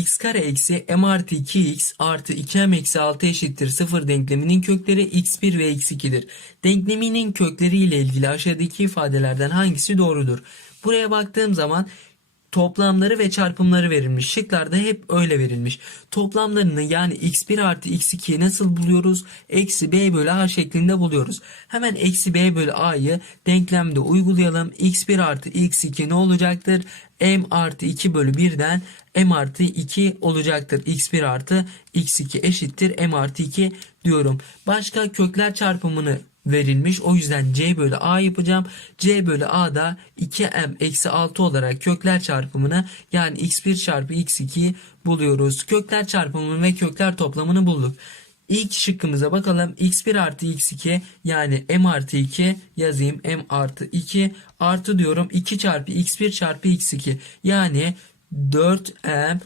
x kare eksi m artı 2x artı 2m eksi 6 eşittir 0 denkleminin kökleri x1 ve x2'dir. Denkleminin kökleri ile ilgili aşağıdaki ifadelerden hangisi doğrudur? Buraya baktığım zaman toplamları ve çarpımları verilmiş. Şıklarda hep öyle verilmiş. Toplamlarını yani x1 artı x2'yi nasıl buluyoruz? Eksi b bölü a şeklinde buluyoruz. Hemen eksi b bölü a'yı denklemde uygulayalım. x1 artı x2 ne olacaktır? m artı 2 bölü 1'den m artı 2 olacaktır. x1 artı x2 eşittir m artı 2 diyorum. Başka kökler çarpımını verilmiş. O yüzden c bölü a yapacağım. c bölü a da 2m eksi 6 olarak kökler çarpımını yani x1 çarpı x2 buluyoruz. Kökler çarpımını ve kökler toplamını bulduk. İlk şıkkımıza bakalım. x1 artı x2 yani m artı 2 yazayım. m artı 2 artı diyorum 2 çarpı x1 çarpı x2 yani 4m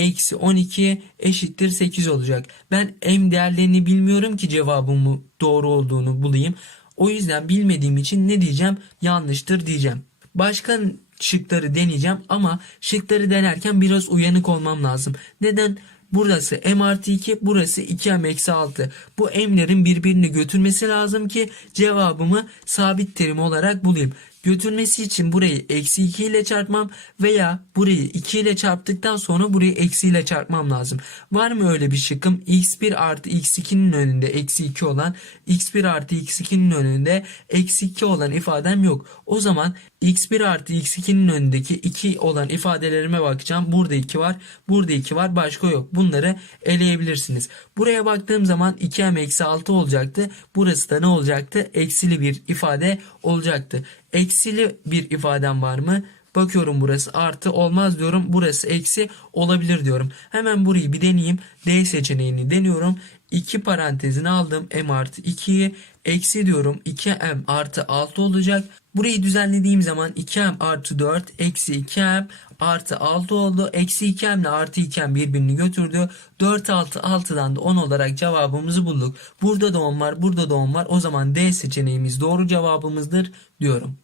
eksi 12 eşittir 8 olacak. Ben m değerlerini bilmiyorum ki cevabımı doğru olduğunu bulayım. O yüzden bilmediğim için ne diyeceğim? Yanlıştır diyeceğim. Başka şıkları deneyeceğim ama şıkları denerken biraz uyanık olmam lazım. Neden? Burası m artı 2, burası 2m eksi 6. Bu m'lerin birbirini götürmesi lazım ki cevabımı sabit terim olarak bulayım. Götürmesi için burayı eksi 2 ile çarpmam veya burayı 2 ile çarptıktan sonra burayı eksi ile çarpmam lazım. Var mı öyle bir şıkkım? x1 artı x2'nin önünde eksi 2 olan x1 artı x2'nin önünde eksi 2 olan ifadem yok. O zaman x1 artı x2'nin önündeki 2 olan ifadelerime bakacağım. Burada 2 var, burada 2 var, başka yok. Bunları eleyebilirsiniz. Buraya baktığım zaman 2m eksi 6 olacaktı. Burası da ne olacaktı? Eksili bir ifade olacaktı. Eksili bir ifadem var mı? Bakıyorum burası artı olmaz diyorum. Burası eksi olabilir diyorum. Hemen burayı bir deneyeyim. D seçeneğini deniyorum. 2 parantezini aldım. M artı 2'yi eksi diyorum. 2M artı 6 olacak. Burayı düzenlediğim zaman 2M artı 4 eksi 2M artı 6 oldu. Eksi 2M ile artı 2M birbirini götürdü. 4 6 6'dan da 10 olarak cevabımızı bulduk. Burada da 10 var burada da 10 var. O zaman D seçeneğimiz doğru cevabımızdır diyorum.